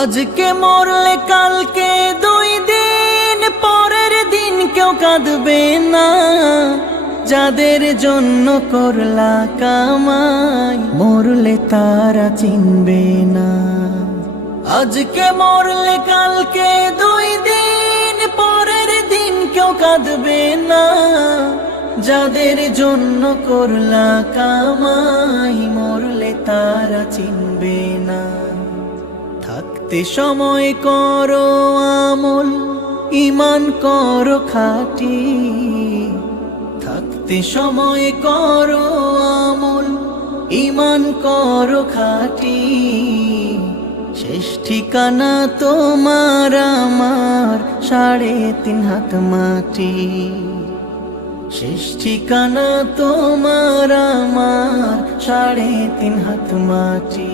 আজকে মরলে কালকে 2 দিন পরের দিন কেউ কাঁদবে না। যাদের জন্য করলা কামাই মরলে তারা চিনবে না। আজকে মরলে কালকে 2 দিন পরের দিন কেউ কাঁদবে না। যাদের জন্য করলা কামাই মরলে তারা চিনবে না। থাকতে সময় করো আমল, ঈমান করো খাঁটি। থাকতে সময় করো আমল, ঈমান করো খাঁটি। শেষ ঠিকানা তোমার আমার 3.5 হাত মাটি। শেষ ঠিকানা তোমার আমার 3.5 হাত মাটি।